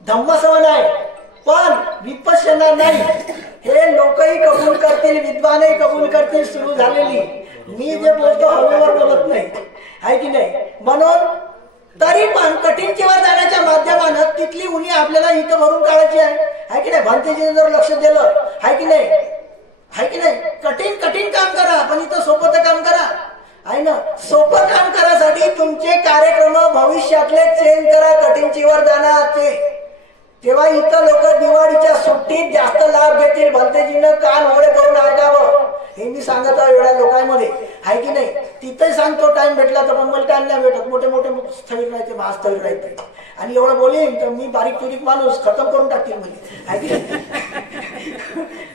धम्मसवन आहे, पण विपश्यना नाही. हे लोकही कबूल करतील, विद्वानही कबूल करतील. सुरू झालेली मी जे बोलतो हवेवर बोलत नाही आहे की नाही. म्हणून तरी पण कठीण चेवा जाण्याच्या माध्यमानं तिथली उणी आपल्याला इथं भरून काढायची आहे की नाही. भांतेजीने जर लक्ष दिलं आहे की नाही, आहे की नाही. कठीण काम करा, पण इथं सोपं तर काम करा आहे ना. सोपं काम करासाठी तुमचे कार्यक्रम भविष्यातले चेंज करा कठीण चेवर जाण्याचे. तेव्हा इथं लोक दिवाळीच्या सुट्टीत जास्त लाभ घेतील. भंतेजीनं कान ओढे करून ऐकावं हे मी सांगत आहे एवढ्या लोकांमध्ये आहे की नाही. तिथे सांगतो टाइम भेटला तर, पण मला टाइम नाही भेटत. मोठे मोठे स्थळी राहते, महास्थळी राहते आणि एवढं बोलेन तर मी बारीक तुरीक माणूस खतम करून टाकतील म्हणजे आहे की नाही.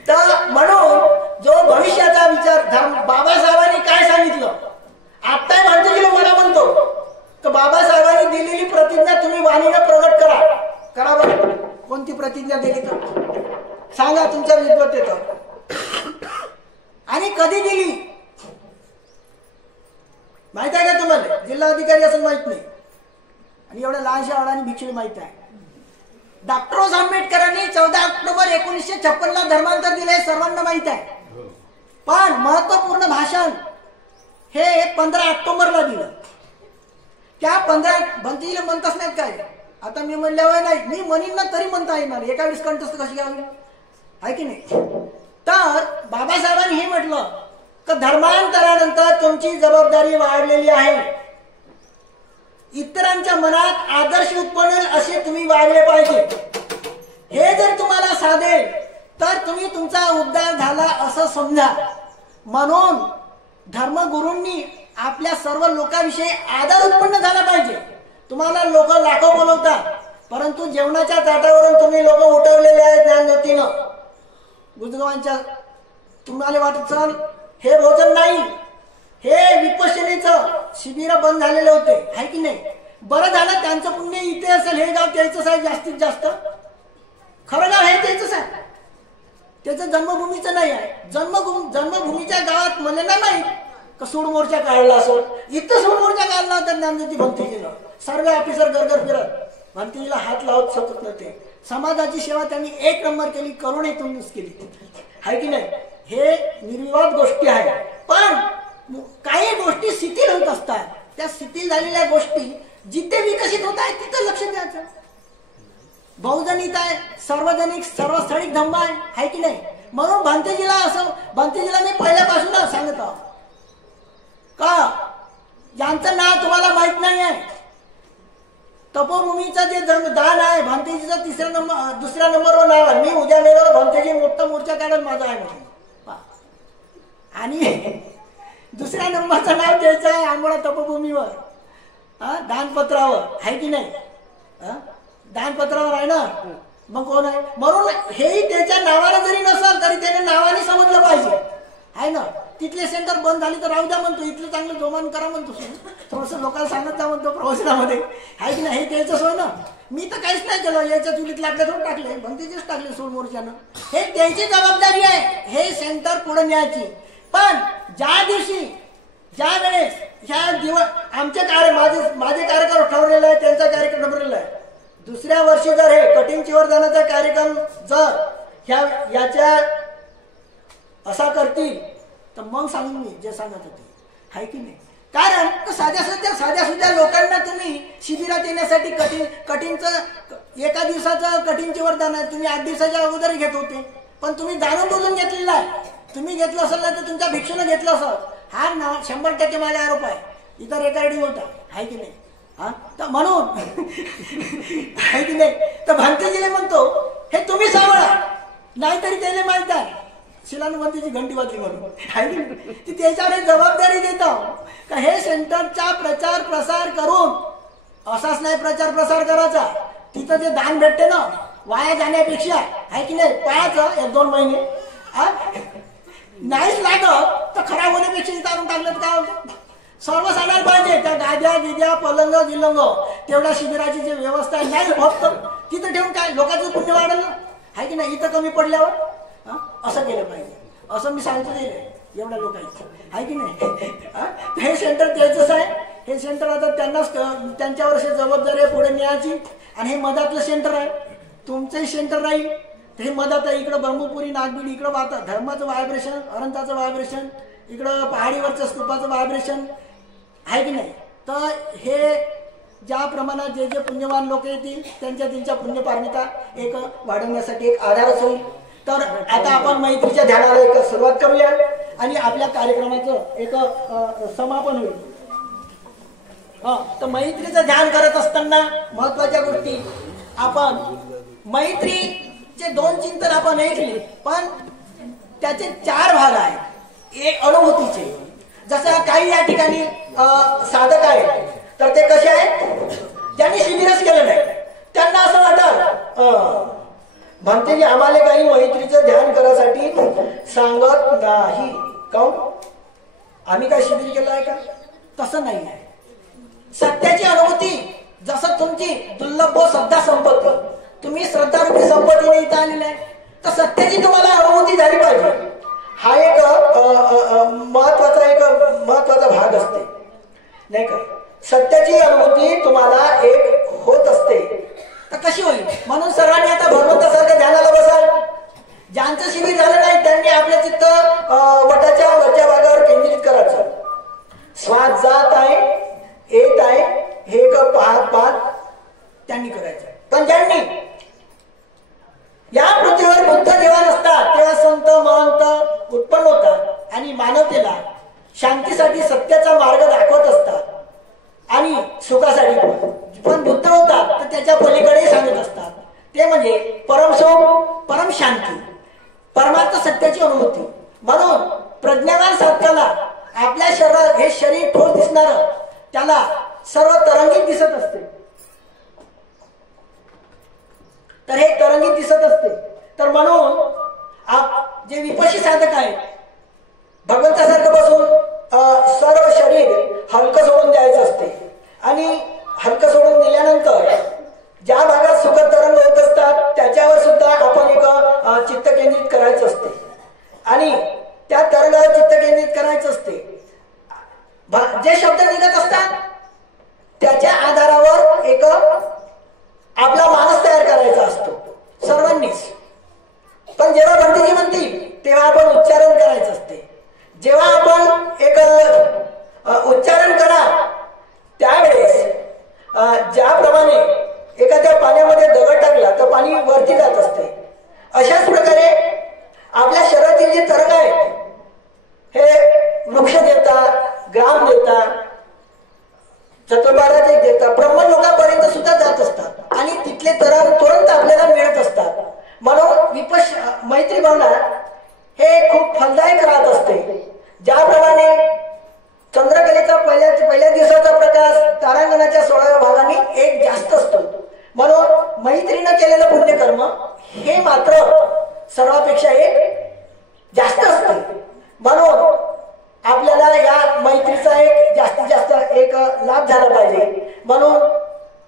तर म्हणून जो भविष्याचा विचार बाबासाहेबांनी काय सांगितलं, आता भांतेजीला मला म्हणतो की बाबासाहेबांनी दिलेली प्रतिज्ञा तुम्ही वाणीनं प्रगट करा बरं. कोणती प्रतिज्ञा दिली तर सांगा तुमच्या विद्वत्तेत. आणि कधी दिली माहित आहे का तुम्हाला? जिल्हाधिकारी असं माहित नाही आणि एवढ्या लहानशा अडाणी भिक्षेला माहित आहे. डॉक्टर आंबेडकरांनी 14 ऑक्टोबर 1956 धर्मांतर दिले, सर्वांना माहित आहे. पण महत्वपूर्ण भाषण हे 15 ऑक्टोबरला दिलं. त्या 15 भंतीला म्हणताच नाहीत काय. आता मी म्हणल्यावर नाही, मी म्हणीन ना तरी म्हणता येणार. एका वेळेस कंठस्थ कशी घ्यावी आहे की नाही. तर बाबासाहेबांनी हे म्हटलं की धर्मांतरानंतर तुमची जबाबदारी वाढलेली आहे. इतरांच्या मनात आदर्श उत्पन्न असे तुम्ही वागले पाहिजे. हे जर तुम्हाला साधेल तर तुम्ही तुमचा उद्धार झाला असं समजा. म्हणून धर्मगुरूंनी आपल्या सर्व लोकांविषयी आदर उत्पन्न झाला पाहिजे. तुम्हाला लोक लाखो बोलवतात, परंतु जेवणाच्या ताटावरून तुम्ही लोक उठवलेले आहेत ज्ञानज्योतीनं. गुजगावांच्या तुम्हाला वाटत चल हे भोजन नाही, हे विपश्यनेचं शिबिर बंद झालेले होते आहे की नाही. बरं झालं त्यांचं पुण्य इथे असेल. हे गाव त्याचंच आहे जास्तीत जास्त. खरं गाव हे त्याचंच आहे, त्याचं जन्मभूमीचं नाही आहे. जन्मभूमीच्या गावात मला नाही माहित का सूड मोर्चा काढला असं. इथं सूड मोर्चा काढला होता ज्ञानज्योती भंतेजीनं. सर्व ऑफिसर गरगर फिरत भंतेजीला हात लावत शकत नव्हते. समाजाची सेवा त्यांनी 1 नंबर केली, करुणेतूनच केली आहे की नाही. हे निर्विवाद गोष्टी आहे. पण काही गोष्टी शिथिल होत असतात. त्या शिथिल झालेल्या गोष्टी जिथे विकसित होत आहेत तिथे लक्ष द्यायचं. बहुजनित आहे, सार्वजनिक सर्वस्थळिक धम्म आहे की नाही. म्हणून भंतेजीला मी पहिल्यापासूनच सांगत आहोत का ज्यांचं नाव तुम्हाला माहित नाही आहे, तपोभूमीचं जे दान आहे भंतेजीचं 2ऱ्या नंबरवर नाव आहे. मी उद्या वेळेवर भंतेजी मोठा मोर्चा काढेल माझा आहे म्हणून. आणि 2ऱ्या नंबरचं नाव द्यायचं आहे आंबोळा तपोभूमीवर दानपत्रावर आहे की नाही. दानपत्रावर आहे ना, मग कोण आहे. म्हणून हेही त्याच्या नावाला जरी नसेल तरी त्याने नावाने समजलं पाहिजे आहे ना. तिथले सेंटर बंद झाली तर राहू द्या म्हणतो, इथलं चांगलं जोमान करा म्हणतो. थोडस लोकांना सांगत जा म्हणतो प्रवचनामध्ये आहे की नाही. हे त्याचं सोय ना. मी तर काहीच नाही केलं. याच्या चुलीत लागले थोडं टाकले, भंतेजीच टाकले सूड मोर्चानं. हे त्याची जबाबदारी आहे हे सेंटर पुढे न्यायची. पण ज्या वेळेस ह्या आमचे माझे कार्यक्रम ठरवलेला आहे, त्यांचा कार्यक्रम ठरवलेला आहे. 2ऱ्या वर्षी जर हे कटिंग वरदानाचा कार्यक्रम जर याच्या असा करतील तर मग सांगून मी जे सांगत होते आहे की नाही. कारण साध्या सुद्धा लोकांना तुम्ही शिबिरात येण्यासाठी कटिंगचं एका दिवसाचं कटिंगचे वरदान आहे. तुम्ही 8 दिवसाच्या अगोदर घेत होते, पण तुम्ही जाणून बोलून घेतलेला आहे. तुम्ही घेतलं असेल ना तर तुमच्या भिक्षेनं घेतलं असेल. हा 100% माझा आरोप आहे. इथं रेकॉर्डिंग होता आहे की नाही. तर म्हणून आहे की नाही. तर भंतेजीला म्हणतो हे तुम्ही सांभाळा, नाहीतरी त्याला माहित आहे शिलानुबंधीची घंटी वाजली म्हणून आहे की नाही. ती त्याच्यावर जबाबदारी देतो का हे सेंटरचा प्रचार प्रसार करून असाच नाही प्रचार प्रसार करायचा. तिथं जे दान भेटते ना वाया जाण्यापेक्षा आहे की नाही. 1-2 महिने नाहीच लागत तर खराब होण्यापेक्षा इथं टाकलं तर काय होतं. सर्व सांगायला पाहिजे त्या गाद्या गिद्या पलंग गिलंग तेवढ्या शिबिराची जी व्यवस्था आहे नाही फक्त तिथं ठेवून काय लोकांचं पुण्य वाढलं आहे की नाही. इथं कमी पडल्यावर असं केलं पाहिजे असं मी सांगतो एवढ्या लोकांचं आहे की नाही. हे सेंटर त्याचंच आहे. हे सेंटर आता त्यांच्यावर जबाबदारी पुढे न्यायची. आणि हे मधातलं सेंटर आहे, तुमचंही सेंटर राहील. हे मधात आहे. इकडं ब्रह्मपुरी नागबीड इकडं वाहतं धर्माचं व्हायब्रेशन, अनंताचं व्हायब्रेशन, इकडं पहाडीवरचं स्तूपाचं व्हायब्रेशन आहे की नाही. तर हे ज्या प्रमाणात जे पुण्यवान लोक येतील त्यांच्या पुण्यपारमिता एक वाढवण्यासाठी एक आधारच होईल. तर आता आपण मैत्रीच्या ध्यानाला एक सुरुवात करूया आणि आपल्या कार्यक्रमाचं एक समापन होईल. तर मैत्रीचं ध्यान करत असताना महत्वाच्या गोष्टी आपण मैत्रीचे 2 चिंतन आपण ऐकले, पण त्याचे 4 भाग आहेत. एक अनुभूतीचे, जसं काही या ठिकाणी साधक आहेत तर ते कसे आहेत ज्यांनी शिबिरच केलं नाही. त्यांना असं वाटत भंतेजी आम्हाला काही मैत्रीचं ध्यान करायसाठी सांगत नाही. काऊन आम्ही काय शिबिर केलं आहे का. तसं नाही आहे. सत्याची अनुभूती जसं तुमची दुर्लभ श्रद्धा संपत्ती, तुम्ही श्रद्धारूपी संपत्तीने इथं आलेले आहे, तर सत्याची तुम्हाला अनुभूती झाली पाहिजे. हा एक महत्वाचा भाग असते नाही का. सत्याची अनुभूती तुम्हाला एक होत असते, तर कशी होईल? म्हणून सर्वांनी आता भगवंतासारखं ध्यानाला बसाल. ज्यांचं शिबिर झालं नाही त्यांनी आपलं चित्त वटाच्या वरच्या भागावर केंद्रित करायचं. श्वास जात आहे येत आहे हे पाहत त्यांनी करायचं. पण ज्यांनी या पृथ्वीवर बुद्ध जेव्हा नसतात तेव्हा संत महंत उत्पन्न होतात आणि मानवतेला शांतीसाठी सत्याचा मार्ग दाखवत असतात आणि सुखासाठी पण बुद्ध होतात तर त्याच्या पलीकडे सांगत असतात. ते म्हणजे परमसुख, परम शांती, परमार्थ सत्याची अनुभूती. म्हणून प्रज्ञावान साधकाला आपल्या शरीरात हे शरीर ठोस दिसणार त्याला सर्व तरंगित दिसत असते. तर हे तरंगित दिसत असते. तर म्हणून जे विपश्ची साधक आहेत भगवंतासारखं बसून सर्व शरीर हलकं सोडून द्यायचं असते आणि हलकं सोडून दिल्यानंतर ज्या भागात सुख तरंग होत असतात त्याच्यावर सुद्धा आपण एक चित्त केंद्रित करायचं असते आणि त्या तरंगावर चित्त केंद्रित करायचं असते. जे शब्द निघत असतात त्याच्या आधारावर एक आपला मानस तयार करायचा असतो सर्वांनीच. पण जेव्हा भंतीजी म्हणतील तेव्हा आपण उच्चारण करायचं असते. जेव्हा आपण एक उच्चारण करा त्यावेळेस ज्याप्रमाणे एखाद्या पाण्यामध्ये दगड टाकला तर पाणी वरती जात असते, अशाच प्रकारे आपल्या शरीरातील जे तरंग आहेत हे वृक्ष देता, ग्राम देता, चतुर्बाराचे देता, ब्रह्मलोकापर्यंत सुद्धा जात असतात आणि तिथले तरंग तुरंत आपल्याला मिळत असतात. म्हणून मैत्री भावना हे खूप फलदायक राहत असते. ज्याप्रमाणे चंद्रकलेचा पहिल्या दिवसाचा प्रकाश तारांगणाच्या 16व्या भागाने एक जास्त असतो, म्हणून मैत्रीनं केलेलं पुण्यकर्म हे मात्र सर्वापेक्षा एक जास्त असते. म्हणून आपल्याला या मैत्रीचा एक जास्तीत जास्त एक लाभ झाला पाहिजे. म्हणून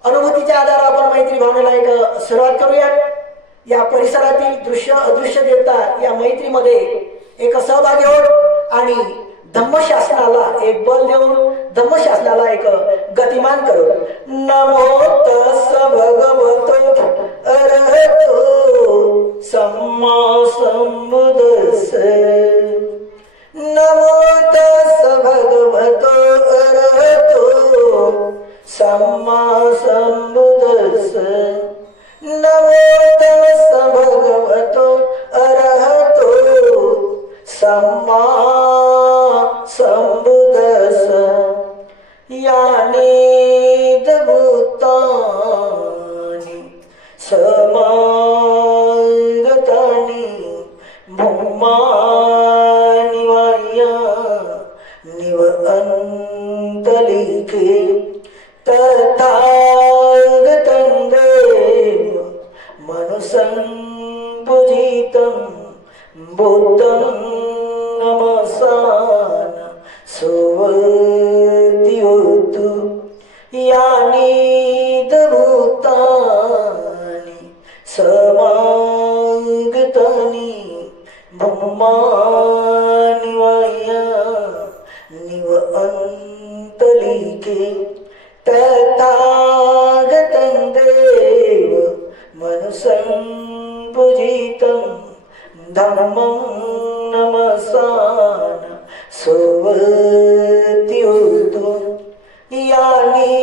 अनुभूतीच्या आधारावर आपण मैत्री भावनेला एक सुरुवात करूया. या परिसरातील दृश्य अदृश्य देवता या मैत्रीमध्ये एक सहभागी होत आणि धम्मशासनाला एक बल देऊन धम्मशासनाला एक गतिमान करू. नमो तस् भगवतो अरहतो सम्मा संबुद्धस्स. नमो तस् भगवतो अरहतो सम्मा संबुद्धस्स. नमो तस् भगवतो अरहतो सम्मा संबुद्धस्स. यानि भूतानि समागतानि भूमानि माया निवअन्तलिके तथागतं देव मनुसं पूजितं बुद्धं नमसान सुवर्तियोतु. यानि भूतानि समागतानि भूमानि माया निवअन्तलिके तथागतं देव मनुसं पूजितं धम्मं नमसान सुवर्तियोतु. यानि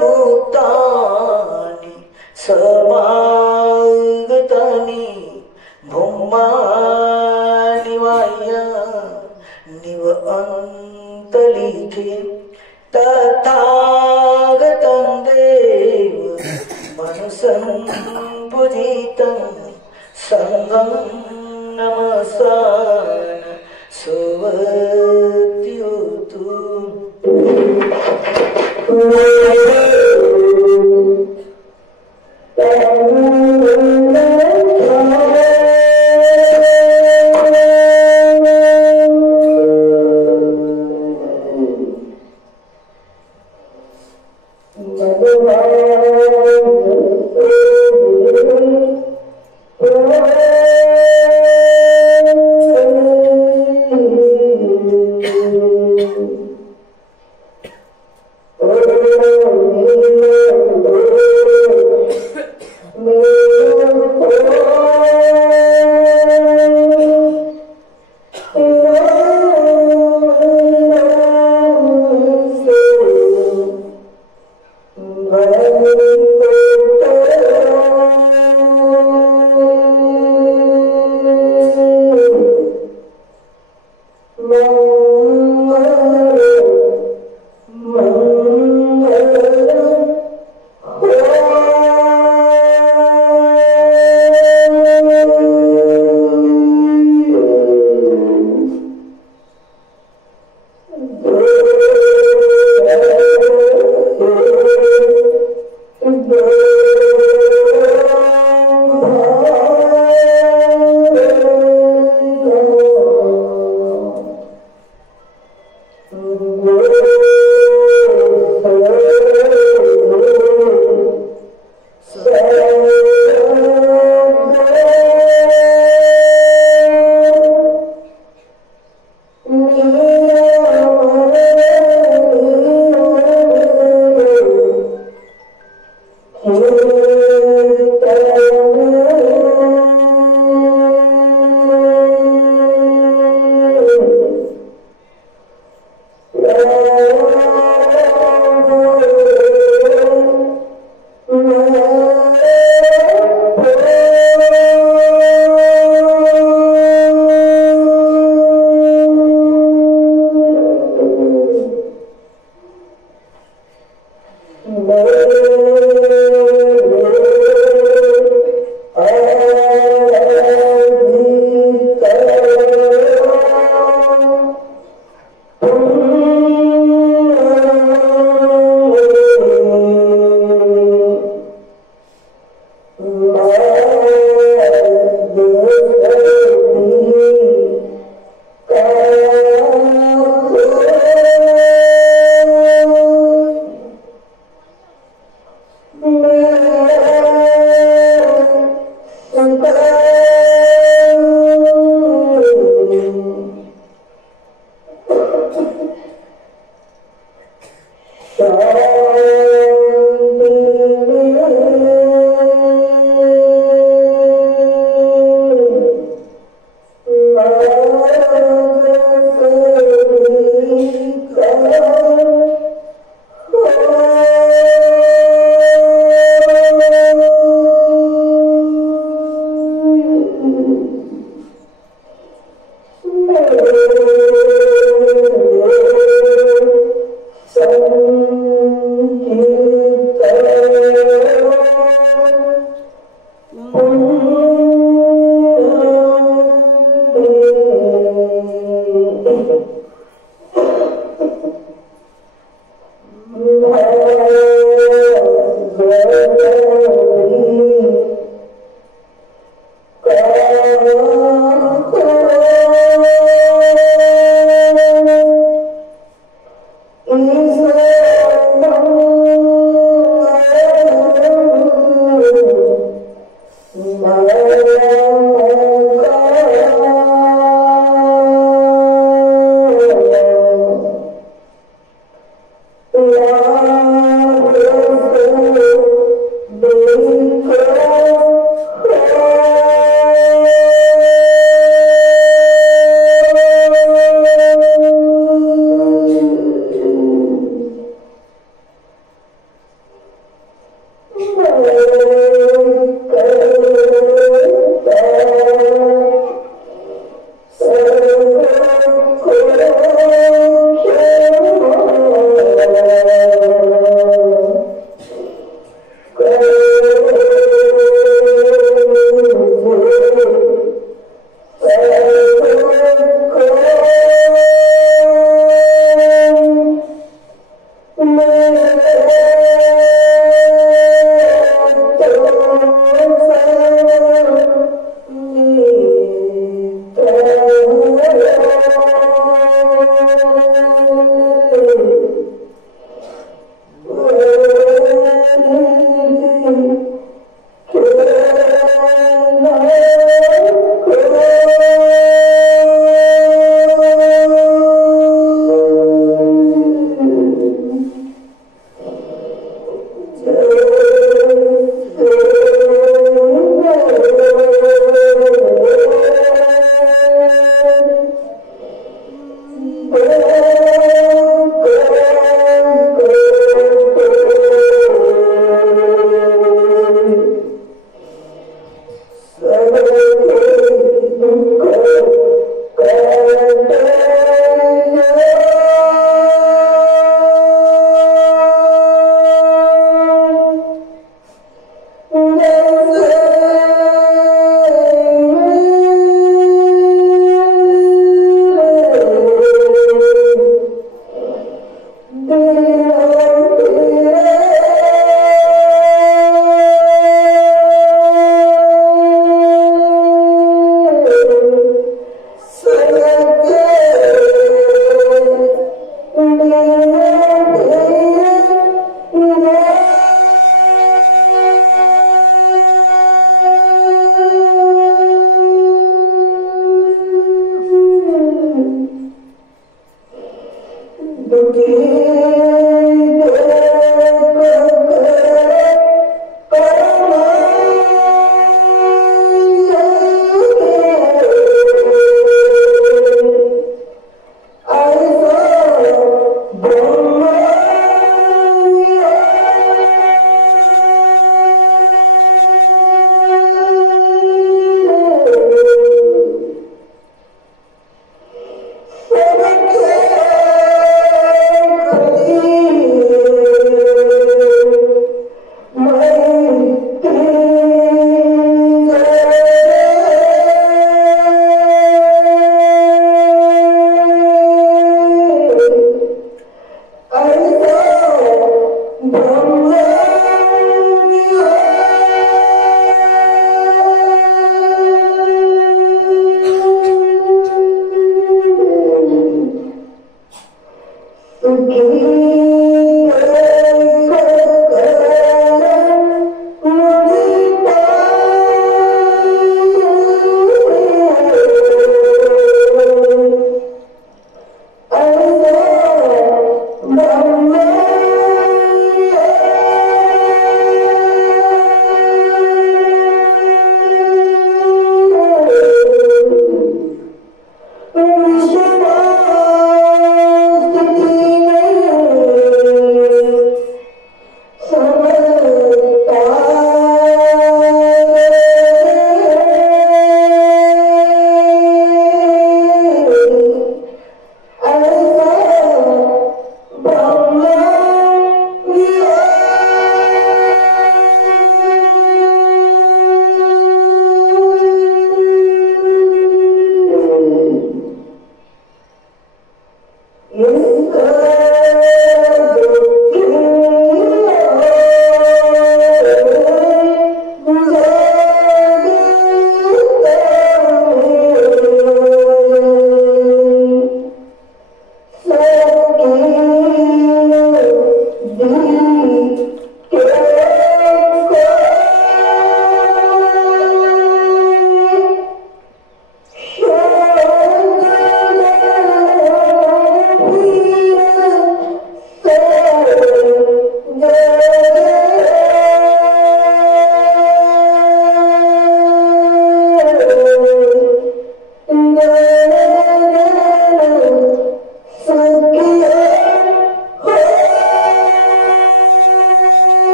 भूतानि समागतानि भूमानि माया निवअन्तलिके तथागतं देव मनुसं पूजितं संगं नमसान सुवर्तियोतु.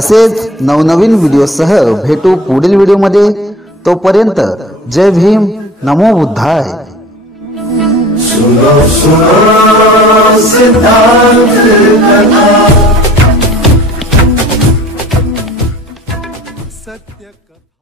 असेच नवनवीन व्हिडिओसह भेटू पुढील व्हिडिओमध्ये. तोपर्यंत जय भीम, नमो बुद्धाय. सुनो सुनो सिद्धांत कथा, सत्य कथा.